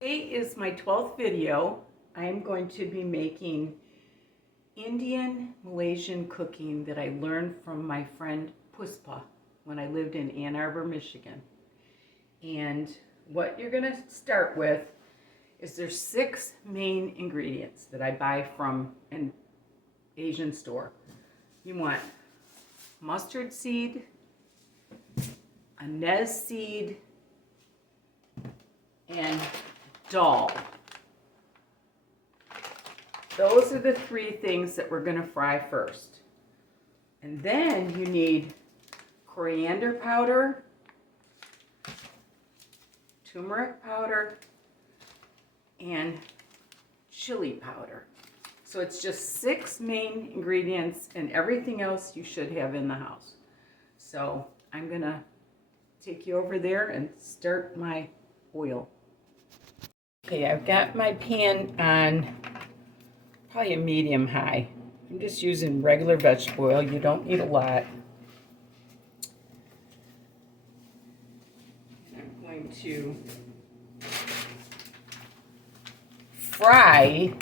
Today is my 12th video. I'm going to be making Indian Malaysian cooking that I learned from my friend Puspa when I lived in Ann Arbor, Michigan. And what you're going to start with is there's 6 main ingredients that I buy from an Asian store. You want mustard seed, anise seed, and dal. Those are the 3 things that we're going to fry first. And then you need coriander powder, turmeric powder, and chili powder. So it's just 6 main ingredients, and everything else you should have in the house. So I'm going to take you over there and start my oil. Okay, I've got my pan on probably a medium high. I'm just using regular vegetable oil. You don't need a lot. I'm going to fry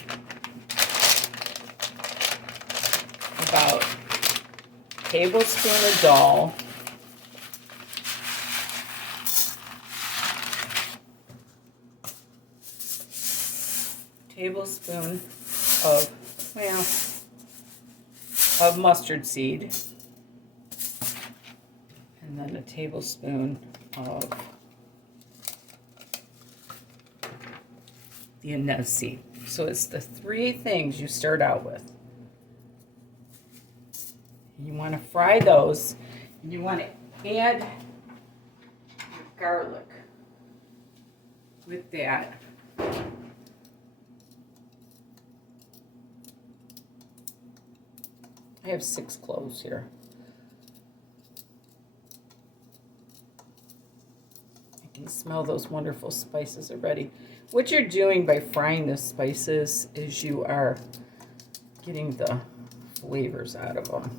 about a tablespoon of dal, tablespoon of mustard seed, and then a tablespoon of the anise seed. So it's the 3 things you start out with. You want to fry those, and you want to add your garlic with that. I have 6 cloves here. I can smell those wonderful spices already. What you're doing by frying the spices is you are getting the flavors out of them.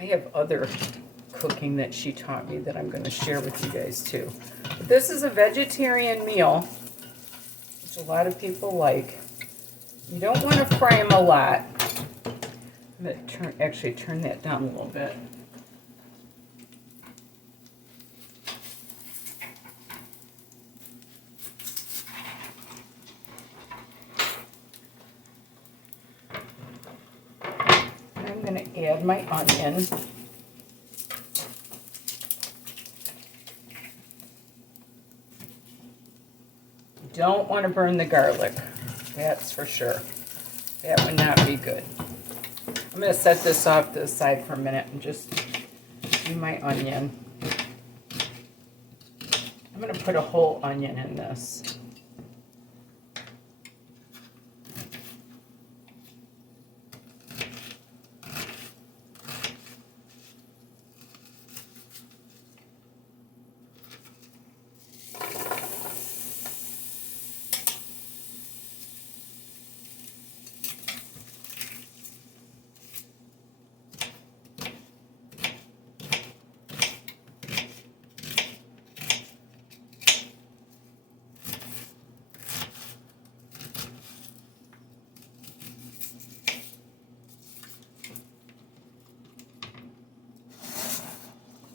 I have other cooking that she taught me that I'm going to share with you guys too. But this is a vegetarian meal, which a lot of people like. You don't want to fry them a lot. I'm going to turn that down a little bit. I'm going to add my onion. You don't want to burn the garlic, that's for sure. That would not be good. I'm going to set this off to the side for a minute and just do my onion. I'm going to put a whole onion in this.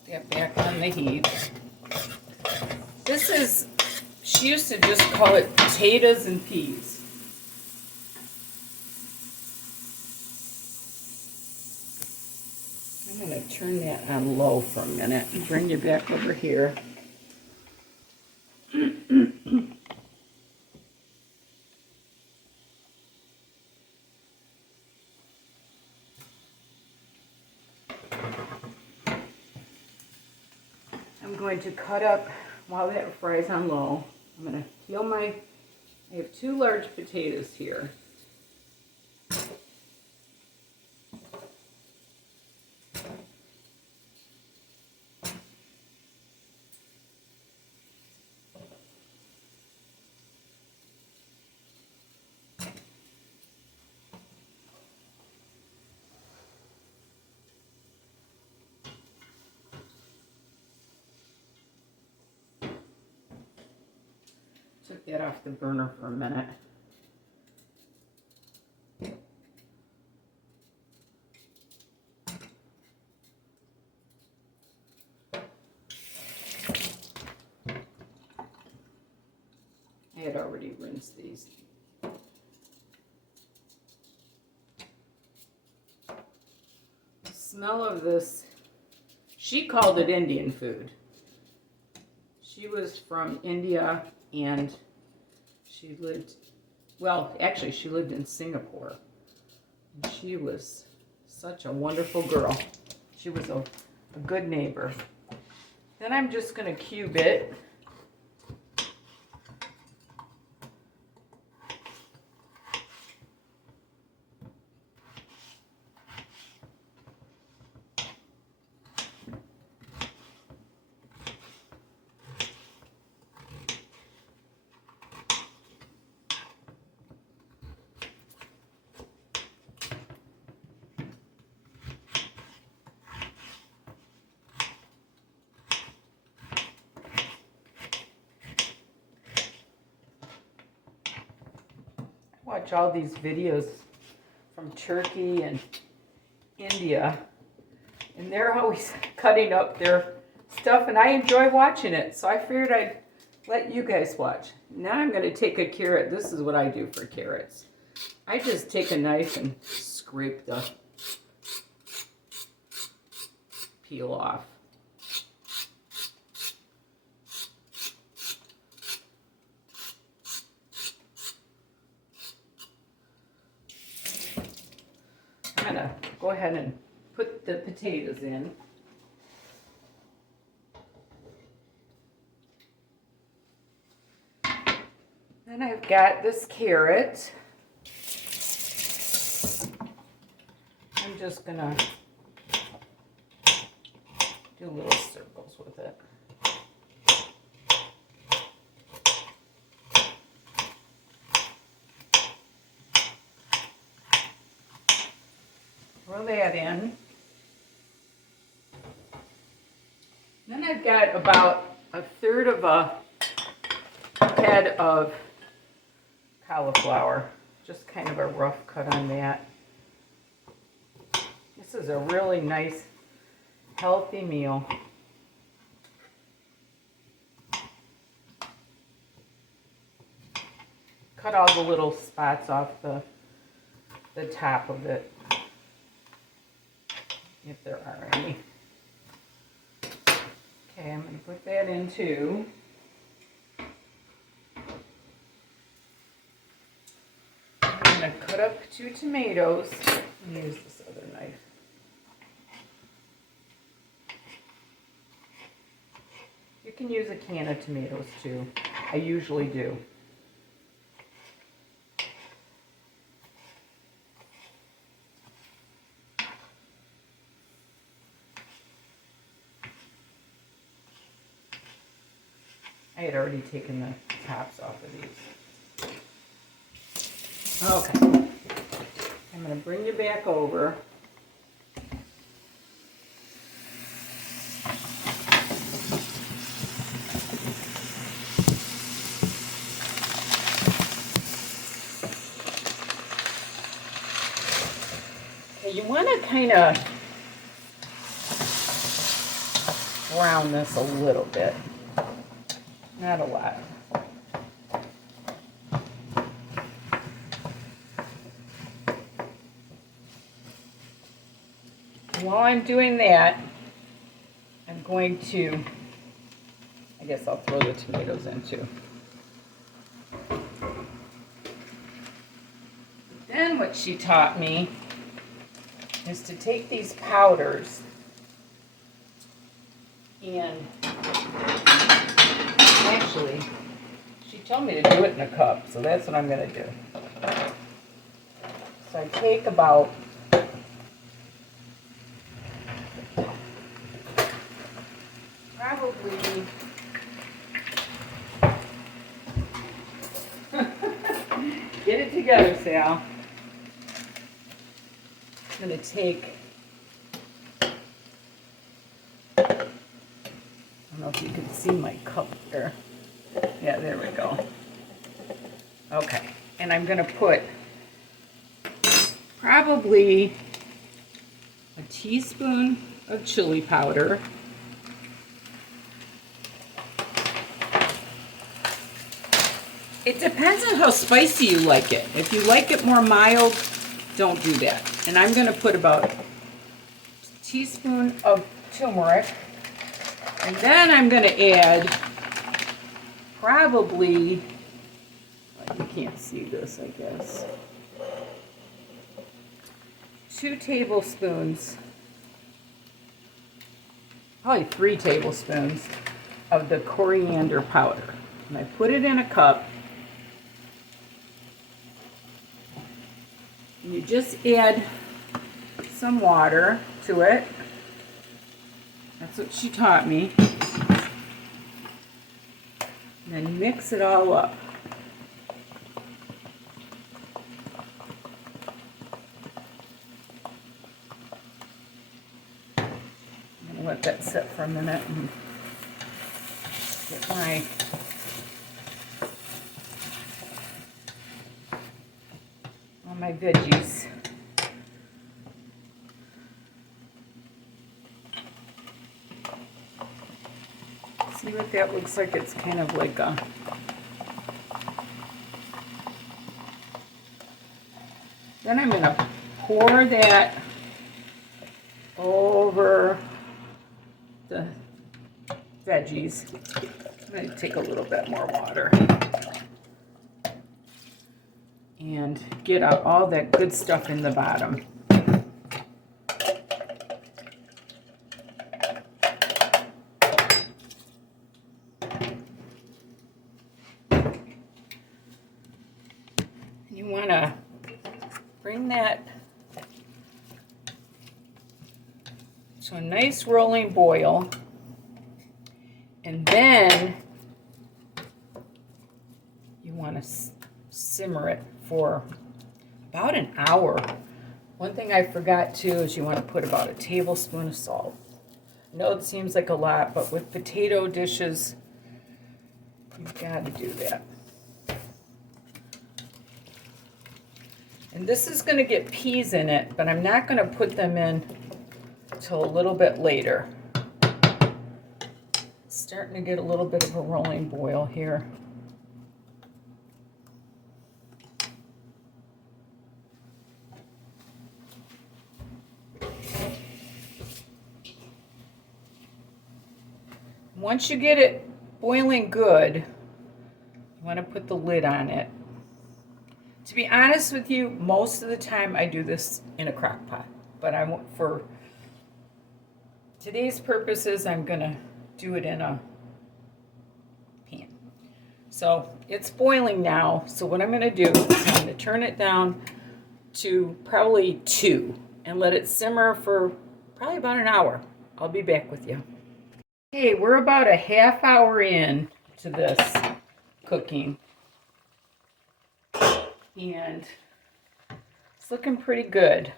Get back on the heat. This is, she used to just call it potatoes and peas. I'm going to turn that on low for a minute and bring you back over here. I'm going to cut up, while that fries on low, I'm going to peel my, I have 2 large potatoes here. Took that off the burner for a minute. I had already rinsed these. The smell of this, she called it Indian food. She was from India and she lived, well, actually she lived in Singapore. And she was such a wonderful girl. She was a good neighbor. Then I'm just going to cube it. Watch all these videos from Turkey and India, and they're always cutting up their stuff, and I enjoy watching it, so I figured I'd let you guys watch. Now I'm going to take a carrot. This is what I do for carrots. I just take a knife and scrape the peel off. I'm going to go ahead and put the potatoes in. Then I've got this carrot. I'm just going to do little circles with it. Throw that in. Then I've got about a third of a head of cauliflower. Just kind of a rough cut on that. This is a really nice, healthy meal. Cut all the little spots off the top of it, if there are any. Okay, I'm going to put that into. I'm going to cut up 2 tomatoes. I'm going to use this other knife. You can use a can of tomatoes too. I usually do. I had already taken the tops off of these. Okay. I'm going to bring you back over. Okay, you want to kind of brown this a little bit. Not a lot. While I'm doing that, I'm going to, I guess I'll throw the tomatoes in too. Then what she taught me is to take these powders and actually, she told me to do it in a cup, so that's what I'm going to do. So I take about probably get it together, Sal. I'm going to take, I don't know if you can see my cup there. Yeah, there we go. Okay, and I'm gonna put probably a teaspoon of chili powder. It depends on how spicy you like it. If you like it more mild, don't do that. And I'm gonna put about a teaspoon of turmeric. And then I'm gonna add probably, you can't see this, I guess, 2 tablespoons, probably 3 tablespoons of the coriander powder. And I put it in a cup. And you just add some water to it. That's what she taught me. And then mix it all up. I'm gonna let that sit for a minute and get all my veggies. See what that looks like? It's kind of like a then I'm going to pour that over the veggies. I'm going to take a little bit more water and get out all that good stuff in the bottom. You want to bring that to a nice rolling boil, and then you want to simmer it for about an hour. One thing I forgot too is you want to put about a tablespoon of salt. I know it seems like a lot, but with potato dishes, you've got to do that. And this is going to get peas in it, but I'm not going to put them in till a little bit later. It's starting to get a little bit of a rolling boil here. Once you get it boiling good, you want to put the lid on it. To be honest with you, most of the time I do this in a crock pot, but for today's purposes, I'm gonna do it in a pan. So it's boiling now, so what I'm gonna do is I'm gonna turn it down to probably 2 and let it simmer for probably about an hour. I'll be back with you. Okay, we're about a half hour in to this cooking. And it's looking pretty good.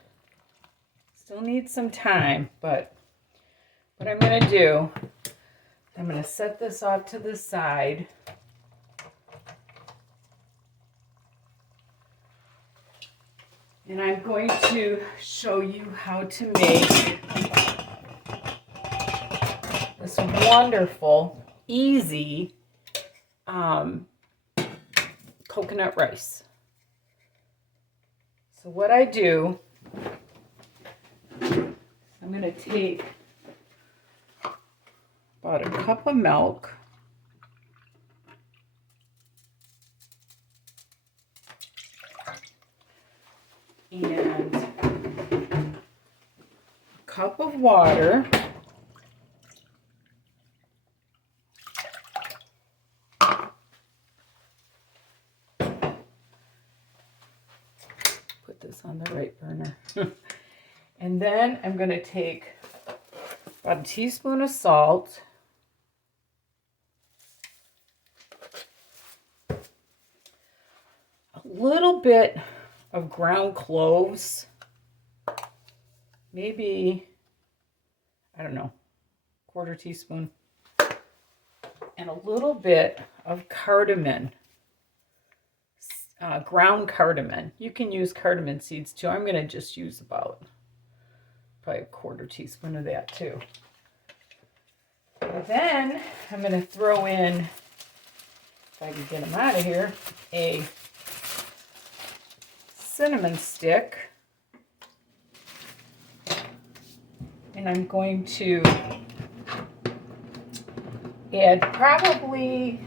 Still needs some time, but what I'm going to do, I'm going to set this off to the side. And I'm going to show you how to make this wonderful, easy coconut rice. So what I do, I'm going to take about a cup of milk, and a cup of water, put this on the right burner, and then I'm going to take about a teaspoon of salt, a little bit of ground cloves, maybe, I don't know, quarter teaspoon, and a little bit of cardamom. ground cardamom. You can use cardamom seeds too. I'm going to just use about probably a quarter teaspoon of that too. And then I'm going to throw in, if I can get them out of here, a cinnamon stick. And I'm going to add probably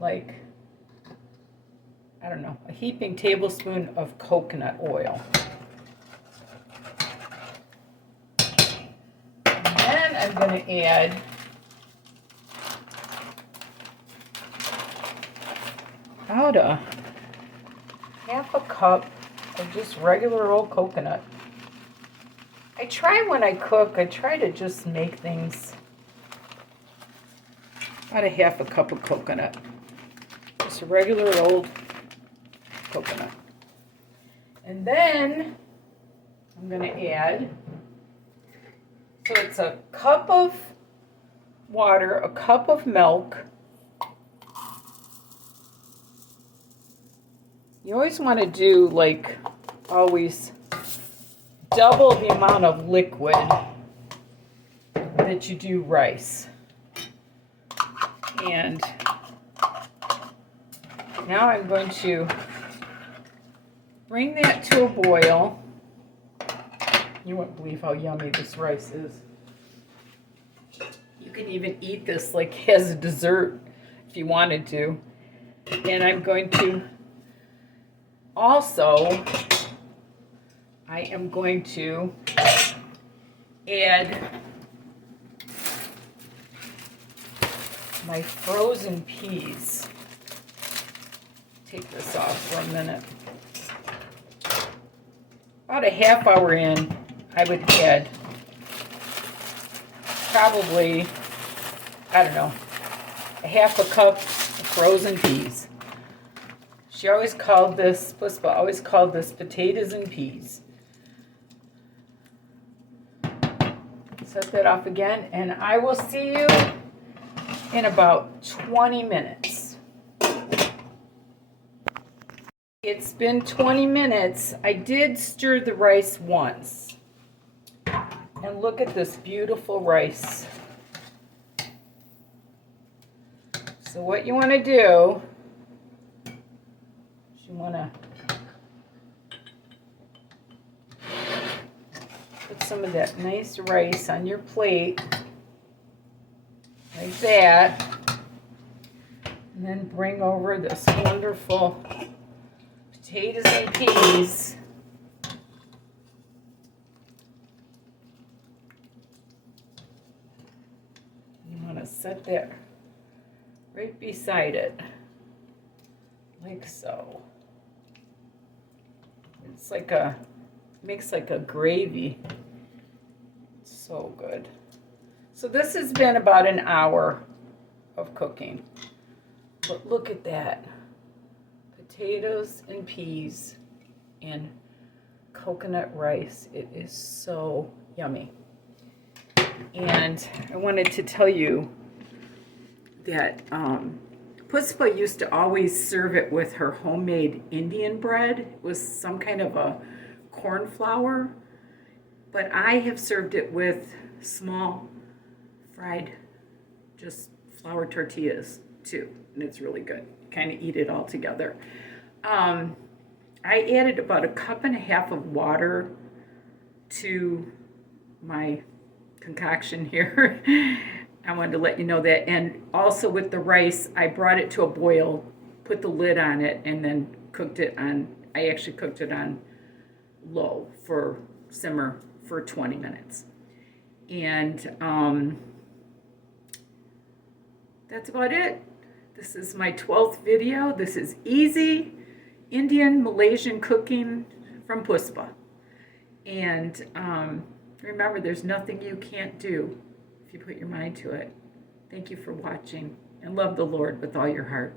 like, I don't know, a heaping tablespoon of coconut oil. And then I'm going to add about a half a cup of just regular old coconut. I try when I cook, I try to just make things about a half a cup of coconut. Just a regular old coconut. And then I'm going to add, so it's a cup of water, a cup of milk. You always want to do, like, always double the amount of liquid that you do rice. And now I'm going to bring that to a boil. You won't believe how yummy this rice is. You can even eat this like as a dessert if you wanted to. And I'm going to also, I am going to add my frozen peas. Take this off for a minute. About a half hour in, I would add probably, I don't know, a half a cup of frozen peas. She always called this, Puspa always called this potatoes and peas. Set that off again, and I will see you in about 20 minutes. It's been 20 minutes. I did stir the rice once. And look at this beautiful rice. So what you want to do, you want to put some of that nice rice on your plate, like that, and then bring over this wonderful potatoes and peas. You want to set that right beside it, like so. It's like makes like a gravy. It's so good. So this has been about an hour of cooking. But look at that. Potatoes and peas and coconut rice. It is so yummy. And I wanted to tell you that Puspa used to always serve it with her homemade Indian bread. It was some kind of a corn flour, but I have served it with small fried just flour tortillas too, and it's really good. Kind of eat it all together. I added about a cup and a half of water to my concoction here. I wanted to let you know that. And also with the rice, I brought it to a boil, put the lid on it, and then cooked it on, I actually cooked it on low for simmer for 20 minutes. And that's about it. This is my 12th video. This is easy Indian Malaysian cooking from Puspa. And remember, there's nothing you can't do if you put your mind to it. Thank you for watching, and love the Lord with all your heart.